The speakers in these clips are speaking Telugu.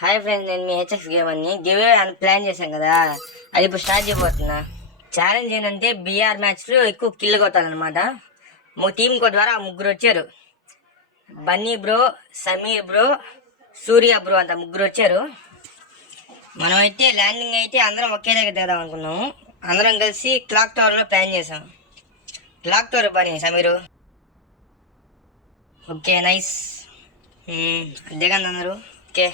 హాయ్ ఫ్రెండ్స్, నేను మీ హెచ్ఎక్స్ గేమ్ అని గివ్ అని ప్లాన్ చేశాం కదా, అది ఇప్పుడు స్టార్ట్ చేయబోతున్నా. ఛాలెంజ్ ఏంటంటే బీఆర్ మ్యాచ్లో ఎక్కువ కిల్ కొట్టాలన్నమాట. టీం ద్వారా ముగ్గురు వచ్చారు. బన్నీ బ్రో, సమీర్ బ్రో, సూర్య బ్రో అంత ముగ్గురు వచ్చారు. మనం అయితే ల్యాండింగ్ అయితే అందరం ఒకే దగ్గర దిగుదాం అనుకున్నాము. అందరం కలిసి క్లాక్ టవర్లో ప్లాన్ చేసాం. క్లాక్ టవర్ పని సమీరు. Okay nice. దిగండి అందరూ. ఓకే,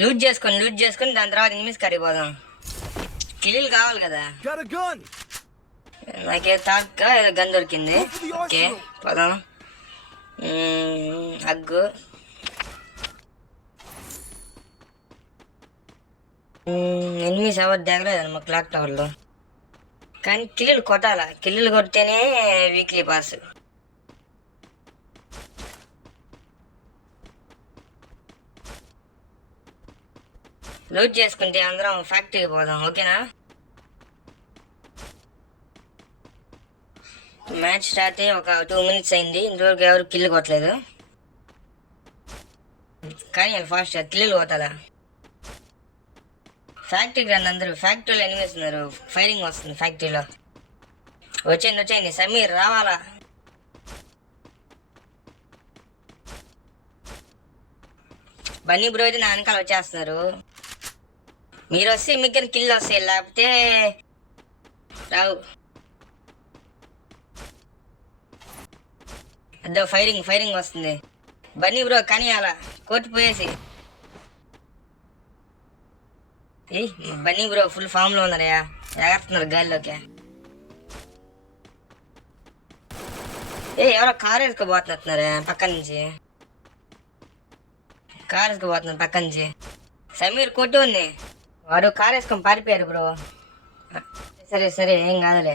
లూట్ చేసుకొని దాని తర్వాత ఎనిమిస్ కరిగిపోదాం. కిల్లీలు కావాలి కదా. నాకే తాక్క ఏదో గన్ దొరికింది. ఓకే పోదాం. అగ్గు ఎనిమిస్ ఎవరు దిగలేదమ్మా క్లాక్ టవర్లో. కానీ కిల్లీలు కొట్టాలా, కిల్లీలు కొడితేనే వీక్లీ పాస్. లూట్ చేసుకుంటే అందరం ఫ్యాక్టరీకి పోదాం. ఓకేనా? మ్యాచ్ స్టార్ట్ అయ్యి ఒక 2 minutes అయింది. ఇంతవరకు ఎవరు కిల్లు కొట్టలేదు. కానీ వాళ్ళు ఫాస్ట్ కిల్లు కొట్టాలా. ఫ్యాక్టరీకి రండి అందరూ. ఫ్యాక్టరీలో ఎనిమిస్తున్నారు. ఫైరింగ్ వస్తుంది ఫ్యాక్టరీలో. వచ్చేయండి సమీర్ రావాలా. బన్నీ బ్రో అయితే నా వెనకాల వచ్చేస్తున్నారు. మీరు వస్తే మీకు కిల్ వస్తాయి, లేకపోతే రావు. అదో ఫైరింగ్ వస్తుంది. బన్నీ బ్రో కానీ అలా కొట్టిపోయేసి. బన్నీ బ్రో ఫుల్ ఫామ్లో ఉన్నారయ్యా, ఎగరుతున్నారు గాలిలోకి. ఎవరో కారు వేసుకుపోతున్నారా పక్క నుంచి. కారు వేసుకుపోతున్నారు పక్క నుంచి. సమీర్ కొట్టు ఉంది. వాడు కారు వేసుకొని పారిపోయారు బ్రో. సరే ఏం కాదులే.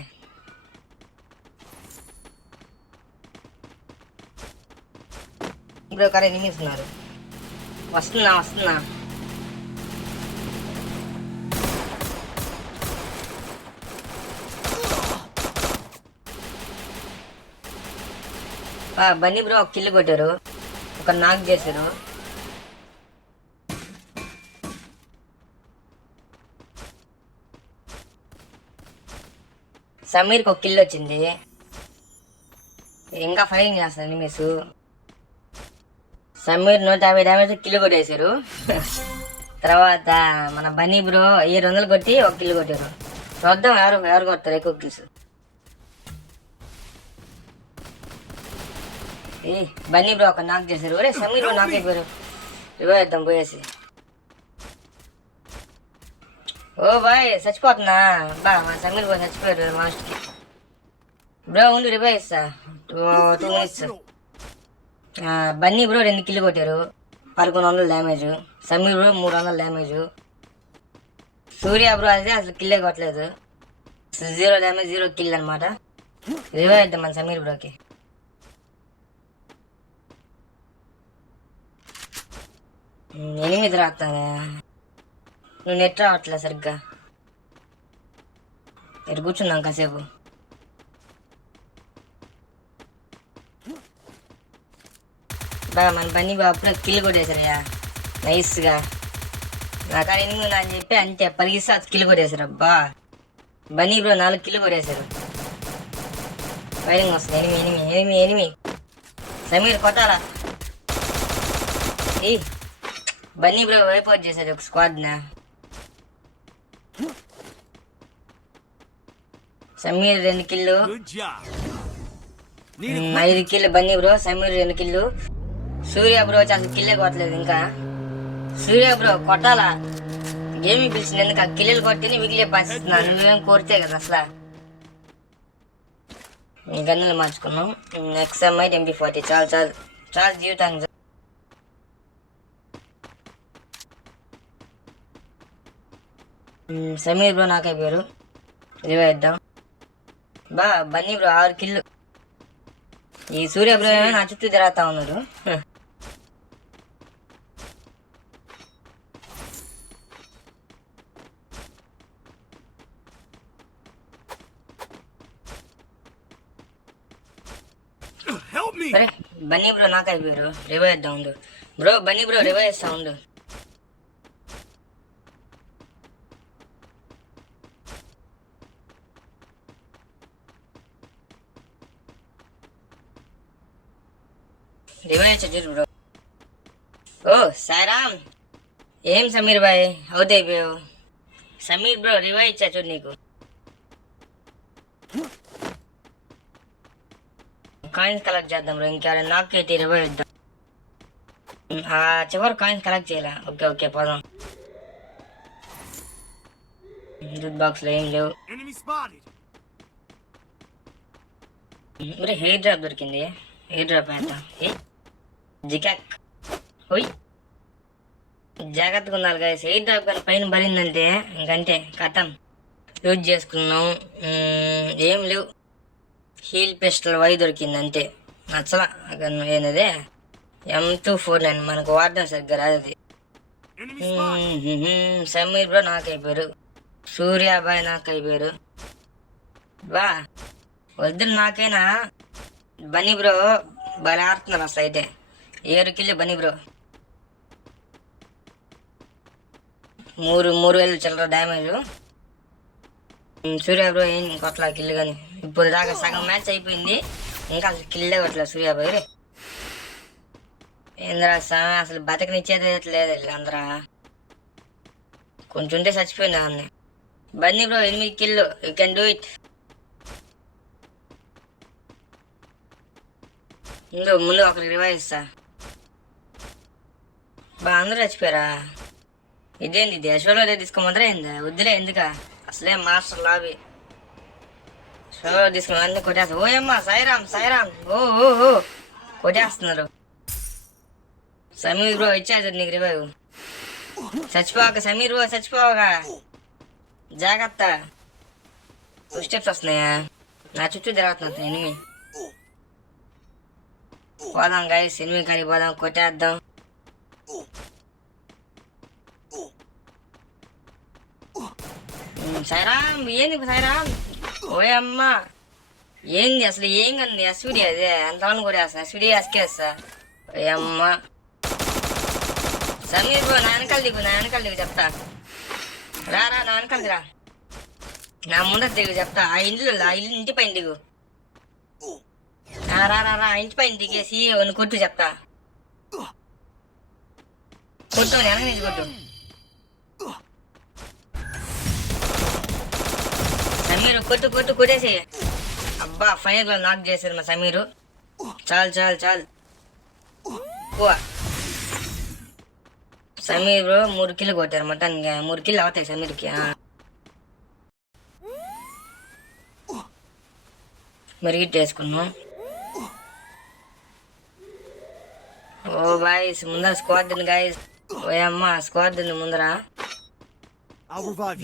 బ్రో కారు ఎనిమిస్తున్నారు. వస్తున్నా. బన్నీ బ్రో ఒక కిల్లు కొట్టారు, ఒక నాక్ చేశారు. సమీర్కి ఒక కిల్ వచ్చింది. ఇంకా ఫైరింగ్ చేస్తారు ఎనిమిస్. సమీర్ 150 డ్యామేజ్ కిల్ కొట్టేశారు. తర్వాత మన బన్నీ బ్రో 700 కొట్టి ఒక కిల్ కొట్టారు. చూద్దాం ఎవరు కొడతారు ఎక్కువ కిల్స్. బన్నీ బ్రో ఒక నాక్ చేశారు. ఒరే సమీర్ బ్రో నాక్ అయిపోయారు. ఇవ్వేద్దాం పోయేసి. ఓ బాయ్ చచ్చిపోతున్నా. మా సమీర్ బ్రో చచ్చిపోయారు మాస్టర్కి. బ్రో ఉండు రివైవ్ ఇస్తా. 2 minutes. బన్నీ బ్రో 2 కిల్లు కొట్టారు, 1100 damage. Sameer bro 300 damage. Surya bro అయితే అసలు కిల్లే కొట్టలేదు. 0 డ్యామేజ్ 0 కిల్ అనమాట. రివైవ్ ఇద్దాం మన సమీర్ బ్రోకి. ఎనిమిది రాస్తాను. నువ్వు నెట్ రావట్లే సరిగ్గా. ఇటు కూర్చున్నాం కాసేపు. మన బన్నీ అప్పుడే కిల్ కొట్టేశారయ్యా నైస్గా. నా కాడ 8 అని చెప్పి అంతే పరిగిస్తే అది కిల్ కొట్టేశారు. అబ్బా బన్నీ బ్రో 4 కిల్ కొట్టేశారు. ఫైరింగ్ వస్తుంది. ఎనిమి సమీర్ కొట్టాలా. బన్నీ బ్రో వైప్ అవుట్ చేశారు ఒక స్క్వాడ్నా. Sameer 2 kill, 5 kill Bunny bro. Sameer 2 kill. Surya bro అసలు కిల్లే కొట్టలేదు ఇంకా. సూర్య బ్రో కొట్టాలా. గేమింగ్ పిలిచింది ఎందుకు? ఆ కిల్లలు కొట్టిని మిగిలే పాసిస్తున్నాను. నువ్వేం కోరితే కదా అసలు. గన్నులు మార్చుకున్నాం. XMI MP40 చాలు జీవితానికి. సమీర్ బ్రో నాకైపోయారు. రివైవ్ ఇద్దాం. Bunny bro 6 kill. ఈ సూర్య బ్రో నా చుట్టూ తిరుగుతా ఉన్నారు. బన్నీ బ్రో నాకైపోయారు. రివైవ్ ఇద్దాం ఉండు బ్రో. బన్నీ బ్రో రివైవ్ ఇస్తా ఉండు. రివైవ్ చూడు బ్రో. ఓ సాయిరామ్, ఏం సమీర్ బాయ్ అవుతాయిపోయావు? సమీర్ బ్రో రివైవ్ ఇచ్చా చూడు నీకు. కాయిన్స్ కలెక్ట్ చేద్దాం బ్రో. ఇంకెవరైనా నాకు అయితే రివైవ్ ఇద్దాం. చివరి కాయిన్స్ కలెక్ట్ చేయాలా? ఓకే ఓకే పోదాం. లూట్ బాక్స్ లో ఏం లేవు. మరి హెయిర్ డ్రాప్ దొరికింది. హెయిర్ డ్రాప్ వేద్దాం. జికాక్ ఓయ్, జాగ్రత్తగా ఉండాలి గాయస్. హెయిర్ డ్రాప్ కానీ పైన పడిందంటే ఇంకంతే కథం. యూజ్ చేసుకున్నాం. ఏం లేవు. హీల్ పిస్టల్ వై దొరికింది అంతే. నచ్చలా ఏంటదే M249 మనకు వాడడం సరిగ్గా రాదు అది. సమీర్ బ్రో నాకు అయిపోయారు. సూర్యాబాయ్ నాకు అయిపోయారు. బా వద్దు నాకైనా. బన్నీ బ్రో బాగా ఆడుతున్నారు అసలు. అయితే 7 కిల్లు బన్నీ బ్రో. 3,000 చిల్లర డ్యామేజ్. సూర్య బ్రో ఏం కొట్లా కిల్లు కానీ. ఇప్పుడు దాకా సగం మ్యాచ్ అయిపోయింది, ఇంకా అసలు కిల్లే కొట్టలేదు సూర్యాబాయ్. ఏంద్రా అసలు బతకనిచ్చేది లేదు అందరా. కొంచెం ఉంటే చచ్చిపోయింది అన్నీ. Bunny bro 8 kill. You can do it. ముందు ఒకరికి రివైవ్ ఇస్తా. అందరూ చచ్చిపోయారా? ఇదేంటి ఇది? అశ్వలో తీసుకోమంటారా ఏందా? వద్దులే ఎందుక, అసలే మాస్టర్ లాబీ. అశ్వలో తీసుకుని అన్ని కొట్టేస్తా. ఓయమ్మా సాయిరామ్ సాయిరామ్. ఓ కొట్టేస్తున్నారు. సమీర్ బ్రో ఇచ్చారు నీకు రివైవ్. చచ్చిపోక సమీర్ బ్రో చచ్చిపోగా, జాగ్రత్త. 2 స్టెప్స్ వస్తున్నాయా? నా చుట్టూ తిరుగుతున్నా ఎనిమి. పోదాం గైస్, ఎనిమి కానీ పోదాం, కొట్టేద్దాం. సాయిరామ్ ఏంది సాయిరామ్? ఓయమ్మా ఏంది అసలు? ఏం కంది ఎస్విడి అదే అంతవరకు కొట్టేస్తా. ఎస్విడి ఎస్కేస్తా. ఓయమ్మా సమీర్ బ్రో నా వెనకాల దిగు చెప్తా. రా నా వెనకాల రా. నా ముందర దిగు చెప్తా. ఆ ఇంటి పైన దిగు. రా ఇంటి పైన దిగేసి కొట్టు చెప్తా. కొట్టు వెనక నుంచి కొట్టు. సమీరు కొట్టేసి. అబ్బా ఫైనల్ లో నాక్ చేశారు మా సమీరు. చాలు సమీర్ బ్రో 3 కిల్లు కొట్టారు మొత్తం. 3 కిల్లు అవుతాయి సమీర్కి. మెరిగిట్ వేసుకున్నాం. ఓ బాయ్స్ ముందర స్క్వాడ్ ఉంది గాయస్. ఓయమ్మ స్క్వాడ్ ఉంది ముందర.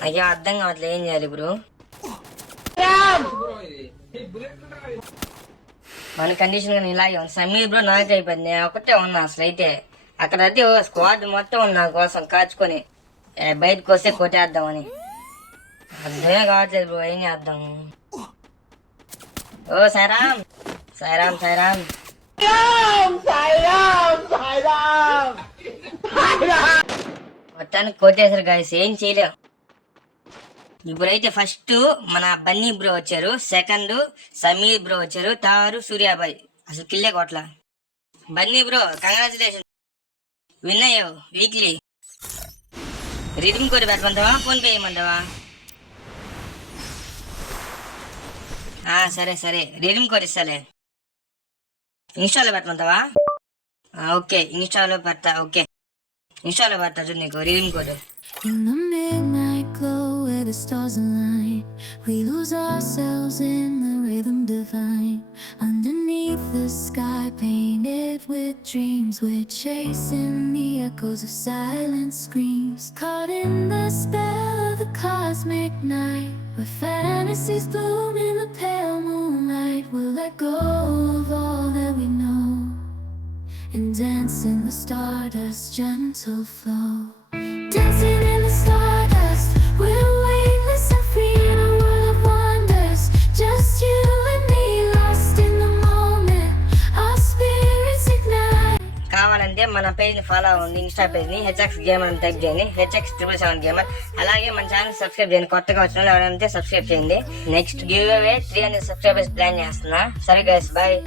నాకేం అర్థం కావట్లేదు ఏం చేయాలి బ్రో. మన కండిషన్ కానీ ఇలాగే ఉంది. సమీర్ బ్రో నాకు అయిపోయింది. నేను ఒకటే ఉన్నా అసలు. అయితే అక్కడ అయితే స్క్వాడ్ మొత్తం ఉంది నా కోసం కాచుకొని. బయటకు వస్తే కొట్టేద్దామని అర్థమే కావట్లేదు బ్రో. ఏం చేద్దాం? ఓ సాయిరామ్ మొత్తానికి కొట్టేశారు గాయస్. ఏం చేయలేం. ఇప్పుడైతే ఫస్ట్ మన బన్నీ బ్రో వచ్చారు, సెకండ్ సమీర్ బ్రో వచ్చారు, థర్డ్ సూర్యాబాయ్. అసలు కిల్లే కొట్ల. బన్నీ బ్రో కంగ్రాచులేషన్, విన్ అయ్యావు వీక్లీ. రిథమ్ కోడ్ పెట్టమంటావా, ఫోన్ పే చేయమంటావా? సరే రిథమ్ కోడ్ ఇస్తాలే. ఇన్స్టాలో పెట్టమంటావా? ఓకే ఇన్స్టాలో పెడతా. ఓకే ఇన్స్టాలో పెడతా చూడు నీకు rhythm code. In the midnight glow where the stars align, we lose ourselves in the rhythm divine. Underneath the sky painted with dreams, we're chasing the echoes of silent screams. Caught in the spell of the cosmic night, where fantasies bloom in the pale moonlight. We'll let go of all that we know and dance in the stardust's gentle flow. Dancing in the stardust, we're weightless and free in a world of wonders. Just you and me, lost in the moment, our spirits ignite. కావాలంటే మన పేజ్ ని ఫాలో అవ్వండి, ఇన్స్టా పేజ్ ని HX Gamer అని టైప్ చేయండి, HX777 Gamer. అలాగే మన ఛానల్ సబ్స్క్రైబ్ చేయండి. కొత్తగా వచ్చిన వాళ్ళు ఎవరైనా సబ్స్క్రైబ్ చేయండి. Next give away 300 subscribers plan చేస్తున్నా. సరే గైస్ బాయ్.